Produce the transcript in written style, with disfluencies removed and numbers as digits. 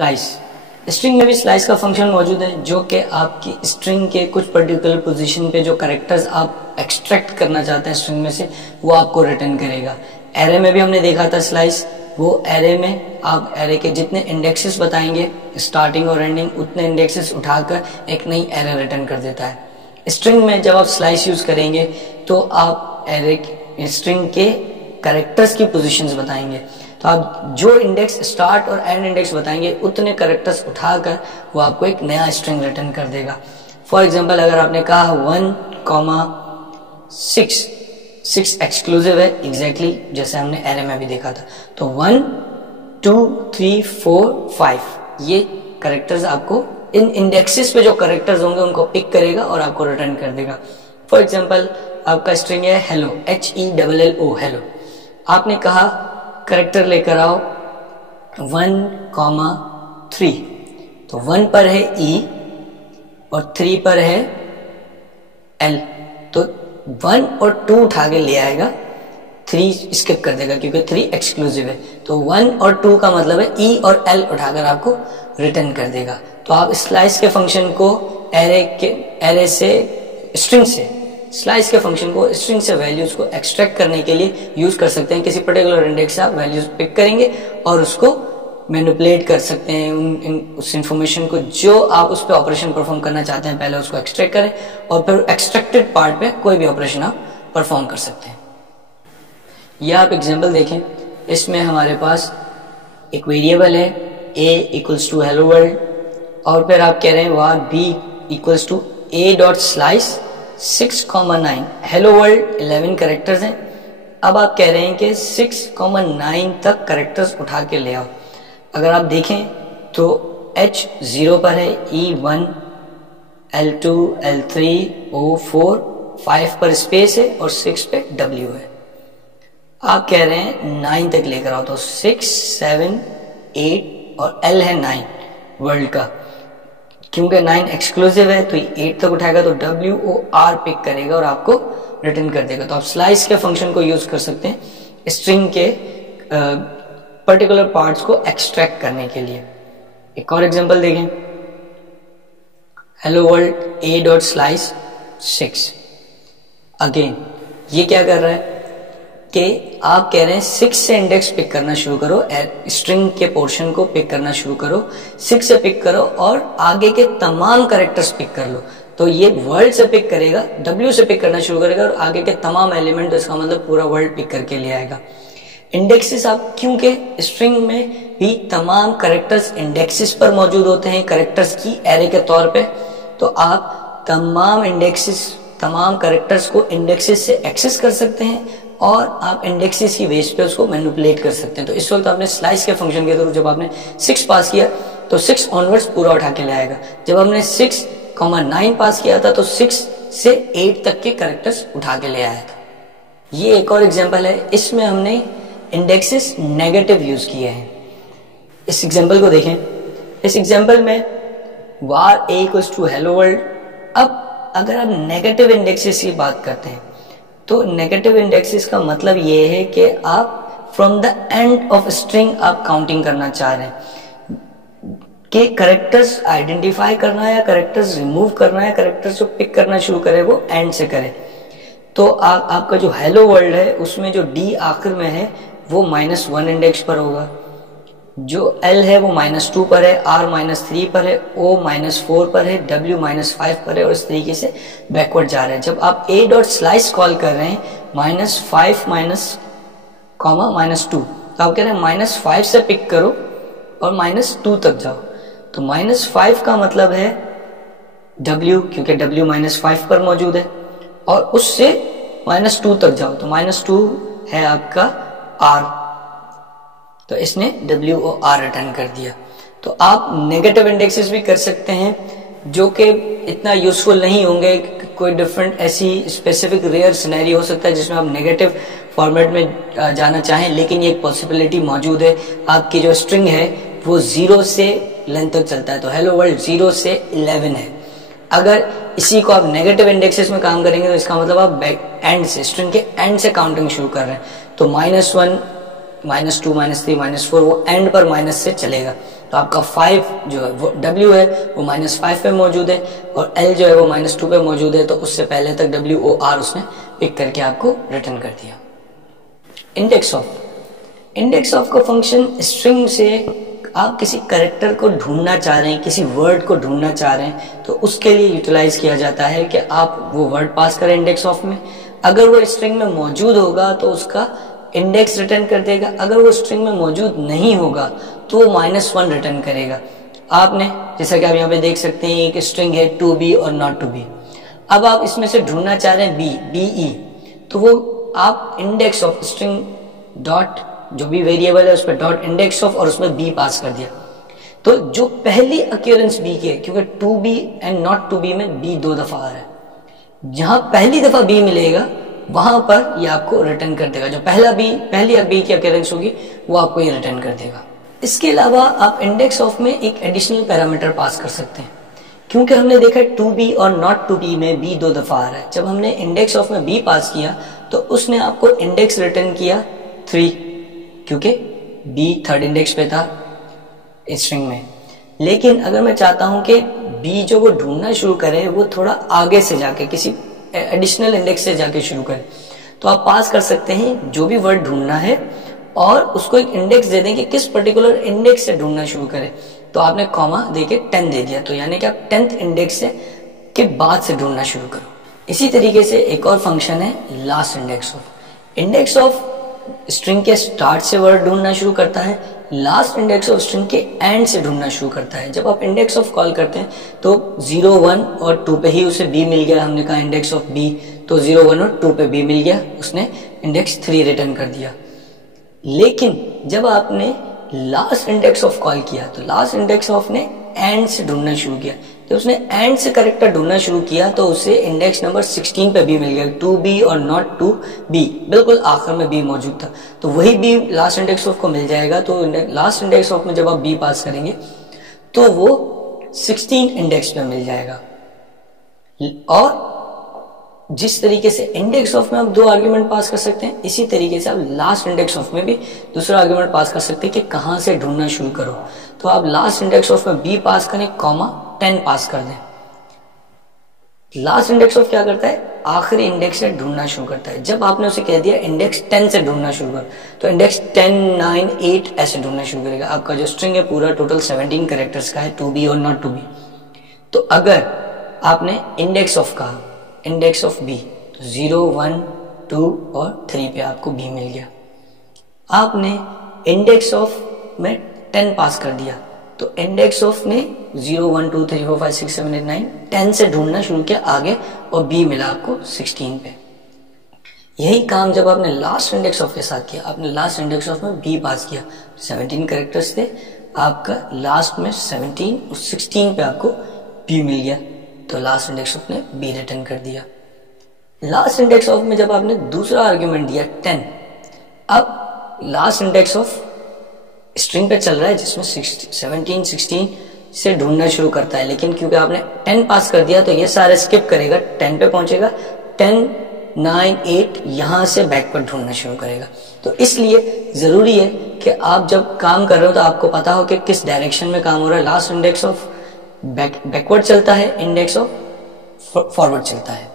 Slice, string में भी slice का फंक्शन मौजूद है जो कि आपकी स्ट्रिंग के कुछ पर्टिकुलर पोजीशन पे जो कैरेक्टर्स आप एक्सट्रैक्ट करना चाहते हैं स्ट्रिंग में से वो आपको रिटर्न करेगा। एरे में भी हमने देखा था स्लाइस, वो एरे में आप एरे के जितने इंडेक्सेस बताएंगे स्टार्टिंग और एंडिंग उतने इंडेक्सेस उठाकर एक नई एरे रिटर्न कर देता है। स्ट्रिंग में जब आप स्लाइस यूज करेंगे तो आप एरे स्ट्रिंग के कैरेक्टर्स की पोजीशंस बताएंगे, तो आप जो इंडेक्स स्टार्ट और एंड इंडेक्स बताएंगे उतने कैरेक्टर्स उठाकर वो आपको एक नया स्ट्रिंग रिटर्न कर देगा। फॉर एग्जांपल अगर आपने कहा 1,6 एक्सक्लूसिव है एग्जैक्टली जैसे हमने एरे में भी देखा था, तो 1 2 3 4 5 ये कैरेक्टर्स आपको इन इंडेक्सेस पे जो कैरेक्टर्स होंगे उनको पिक करेगा और आपको रिटर्न कर देगा। फॉर एग्जांपल आपका स्ट्रिंग है हेलो, HELLO हेलो, आपने कहा कैरेक्टर लेकर आओ 1,3, तो 1 पर है E और 3 पर है L, तो 1 और 2 उठा के ले आएगा, 3 स्किप कर देगा क्योंकि 3 एक्सक्लूसिव है, तो 1 और 2 का मतलब है E और L उठाकर आपको रिटर्न कर देगा। तो आप स्लाइस के फंक्शन को एरे से स्ट्रिंग से स्लाइस के फंक्शन को स्ट्रिंग से वैल्यूज को एक्सट्रैक्ट करने के लिए यूज कर सकते हैं। किसी पर्टिकुलर इंडेक्स से आप वैल्यूज पिक करेंगे और उसको मैनिपुलेट कर सकते हैं, उस इंफॉर्मेशन को जो आप उस पर ऑपरेशन परफॉर्म करना चाहते हैं पहले उसको एक्सट्रैक्ट करें और फिर एक्सट्रैक्टेड पार्ट पे कोई भी ऑपरेशन आप परफॉर्म कर सकते हैं। यह आप एग्जाम्पल देखें, इसमें हमारे पास एक वेरिएबल है a equals to hello world और फिर आप कह रहे हैं var b equals to a dot slice 6,9, hello world 11 characters हैं। अब आप कह रहे हैं कि 6,9 तक कैरेक्टर्स उठा के ले आओ। अगर आप देखें तो H 0 पर है, E1 L2 L3 O4 5 पर स्पेस है और 6 पे W है। आप कह रहे हैं 9 तक लेकर आओ, तो 6 7 8 और L है 9 वर्ल्ड का, क्योंकि 9 एक्सक्लूसिव है तो 8 तक उठाएगा तो WOR पिक करेगा और आपको रिटर्न कर देगा। तो आप स्लाइस के फंक्शन को यूज कर सकते हैं स्ट्रिंग के पर्टिकुलर पार्ट्स को एक्सट्रैक्ट करने के लिए। एक और एग्जांपल देखें, hello world a dot slice 6, again ये क्या कर रहा है कि आप कह रहे हैं 6 से इंडेक्स पिक करना शुरू करो, स्ट्रिंग के पोर्शन को पिक करना शुरू करो, 6 से पिक करो और आगे के तमाम कैरेक्टर्स पिक कर लो। तो ये वर्ल्ड से पिक करेगा, W से पिक करना शुरू करेगा और आगे के तमाम एलिमेंट, तो इसका मतलब पूरा वर्ल्ड पिक करके ले आएगा। इंडेक्सेस आप, क्योंकि स्ट्रिंग में भी तमाम कैरेक्टर्स इंडेक्सेस पर मौजूद होते हैं कैरेक्टर्स की एरे के तौर पे, तो आप तमाम कैरेक्टर्स को इंडेक्सेस से एक्सेस कर सकते हैं और आप इंडेक्सेस की बेस पे उसको मैनिपुलेट कर सकते हैं। तो इस वक्त आपने स्लाइस के फंक्शन के थ्रू जब आपने 6 पास किया तो 6 ऑनवर्ड्स पूरा उठा के ले आएगा। जब हमने 6,9 पास किया था तो 6 से 8 तक के कैरेक्टर्स उठा के ले आया था। ये एक और एग्जांपल है, इसमें हमने इंडेक्सेस नेगेटिव यूज किए हैं। इस एग्जांपल को देखें, इस एग्जांपल में var a equals to hello world. अब अगर आप नेगेटिव इंडेक्सेस की बात करते हैं तो नेगेटिव इंडेक्सेस का मतलब ये है कि आप from the end of string आप काउंटिंग करना चाह रहे हैं कि कैरेक्टर्स आइडेंटिफाई करना है या कैरेक्टर्स रिमूव करना है, कैरेक्टर्स जो पिक करना शुरू करे वो एंड से करे। तो आपका जो हेलो वर्ल्ड है उसमें जो D आखिर में है वो -1 इंडेक्स पर होगा, जो L है वो -2 पर है, R -3 पर है, O -4 पर है, W -5 पर है और इस तरीके से बैकवर्ड जा रहे हैं। जब आप a डॉट स्लाइस कॉल कर रहे हैं -5 -2, तो आप कह रहे हैं -5 से पिक करो और -2 तक जाओ, तो -5 का मतलब है W, क्योंकि W -5 पर मौजूद है, और उससे -2 तक जाओ तो -2 है आपका R, तो इसने WOR रिटर्न कर दिया। तो आप नेगेटिव इंडेक्सेस भी कर सकते हैं जो कि इतना यूजफुल नहीं होंगे, कोई डिफरेंट ऐसी स्पेसिफिक रेयर सिनेरियो हो सकता है जिसमें आप नेगेटिव फॉर्मेट में जाना चाहें, लेकिन ये एक पॉसिबिलिटी मौजूद है। आपकी जो स्ट्रिंग है वो 0 से लेंथ तक चलता है, तो हेलो वर्ल्ड 0 से 11 है। अगर इसी को आप नेगेटिव इंडेक्सेस में काम करेंगे तो इसका मतलब आप बैक एंड से, स्ट्रिंग के एंड से काउंटिंग शुरू कर रहे हैं, तो -1 -2 -3 -4 वो एंड पर माइनस से चलेगा। तो आपका 5 जो है वो W है वो -5 पे मौजूद है और L जो है वो -2 पे मौजूद है, तो उससे पहले तक WOR उसने पिक करके आपको रिटर्न कर दिया। इंडेक्स ऑफ का फंक्शन स्ट्रिंग से आप किसी कैरेक्टर को ढूंढना चाह रहे हैं, किसी वर्ड को ढूंढना चाह रहे हैं, तो उसके लिए यूटिलाइज किया जाता है कि आप वो वर्ड पास करें इंडेक्स ऑफ में। अगर वो स्ट्रिंग में मौजूद होगा तो उसका इंडेक्स रिटर्न कर देगा, अगर वो स्ट्रिंग में मौजूद नहीं होगा तो वो -1 रिटर्न करेगा। आपने जैसा कि आप यहाँ पे देख सकते हैं एक स्ट्रिंग है टू बी और नॉट टू बी। अब आप इसमें से ढूंढना चाह रहे हैं BE, तो वो आप इंडेक्स ऑफ स्ट्रिंग डॉट जो भी वेरिएबल है उस पर डॉट इंडेक्स ऑफ और उसमें बी पास कर दिया। तो जो पहली अक्यूरेंस बी की है, क्योंकि to be and not to be में बी 2 दफा आ रहा है, जहां पहली दफा बी मिलेगा वहां पर ये आपको रिटर्न कर देगा। जो पहली बी की अक्यूरेंस होगी वो आपको ये रिटर्न कर देगा। इसके अलावा आप इंडेक्स ऑफ में एक एडिशनल पैरामीटर पास कर सकते हैं, क्योंकि हमने देखा टू बी और नॉट टू बी में बी 2 दफा आ रहा है। जब हमने इंडेक्स ऑफ में बी पास किया तो उसने आपको इंडेक्स रिटर्न किया 3, क्योंकि बी थर्ड इंडेक्स पे था स्ट्रिंग में। लेकिन अगर मैं चाहता हूं कि बी जो वो ढूंढना शुरू करे वो थोड़ा आगे से जाके किसी एडिशनल इंडेक्स से जाके शुरू करे, तो आप पास कर सकते हैं जो भी वर्ड ढूंढना है और उसको एक इंडेक्स दे दें कि किस पर्टिकुलर इंडेक्स से ढूंढना शुरू करे। तो आपने कॉमा देके 10 दे दिया, तो यानी कि आप 10th इंडेक्स से के बाद से ढूंढना शुरू करो। इसी तरीके से एक और फंक्शन है last index of. Index of string के स्टार्ट से वर्ड ढूंढना शुरू करता है, लास्ट इंडेक्स ऑफ स्ट्रिंग के एंड से ढूंढना शुरू करता है। जब आप इंडेक्स ऑफ कॉल करते हैं तो 0, 1 और 2 पे ही उसे बी मिल गया, हमने कहा इंडेक्स ऑफ बी, तो 0, 1 और 2 पे बी मिल गया, उसने इंडेक्स 3 रिटर्न कर दिया। लेकिन जब आपने लास्ट इंडेक्स ऑफ कॉल किया तो लास्ट इंडेक्स ऑफ ने एंड से ढूंढना शुरू किया। जब उसने एंड से कैरेक्टर ढूंढना शुरू किया तो उसे इंडेक्स नंबर 16 पे बी मिल गया, टू बी और नॉट टू बी, बिल्कुल आखिर में बी मौजूद था, तो वही बी लास्ट इंडेक्स ऑफ को मिल जाएगा। तो लास्ट इंडेक्स ऑफ में जब आप बी पास करेंगे तो वो 16 इंडेक्स पे मिल जाएगा। और जिस तरीके से इंडेक्स ऑफ में आप 2 आर्ग्यूमेंट पास कर सकते हैं, इसी तरीके से आप लास्ट इंडेक्स ऑफ में भी दूसरा आर्ग्यूमेंट पास कर सकते हैं कि कहां से ढूंढना शुरू करो। तो आप लास्ट इंडेक्स ऑफ में बी पास करें, कॉमा 10 पास कर दें। लास्ट इंडेक्स ऑफ क्या करता है, आखिरी इंडेक्स से ढूंढना शुरू करता है। जब आपने उसे कह दिया इंडेक्स 10 से ढूंढना शुरू कर, तो इंडेक्स 10, 9, 8 ऐसे ढूंढना शुरू करेगा। आपका जो स्ट्रिंग है पूरा टोटल 17 कैरेक्टर्स का है, टू बी और नॉट टू बी। तो अगर आपने इंडेक्स ऑफ कहा, इंडेक्स ऑफ बी, तो 0, 1, 2 और 3 पे आपको बी मिल गया। आपने इंडेक्स ऑफ में 10 पास कर दिया, तो इंडेक्स ऑफ ने 0, 1, 2, 3, 4, 5, 6, 7, 8, 9 10 से ढूंढना शुरू किया आगे, और बी मिला आपको 16 पे। यही काम जब आपने लास्ट इंडेक्स ऑफ के साथ किया, आपने लास्ट इंडेक्स ऑफ में बी पास किया, 17 कैरेक्टर्स थे, आपका लास्ट में 17 और 16 पे आपको बी मिल गया, तो लास्ट इंडेक्स ऑफ ने बी रिटर्न कर दिया। लास्ट इंडेक्स ऑफ में जब आपने दूसरा आर्ग्यूमेंट दिया 10, अब लास्ट इंडेक्स ऑफ स्ट्रिंग पे चल रहा है जिसमें 17, 16 से ढूंढना शुरू करता है, लेकिन क्योंकि आपने 10 पास कर दिया तो ये सारे स्किप करेगा, 10 पे पहुंचेगा, 10, 9, 8 यहां से बैकवर्ड ढूंढना शुरू करेगा। तो इसलिए जरूरी है कि आप जब काम कर रहे हो तो आपको पता हो कि किस डायरेक्शन में काम हो रहा है। लास्ट इंडेक्स ऑफ बैकवर्ड चलता है, इंडेक्स ऑफ फॉरवर्ड चलता है।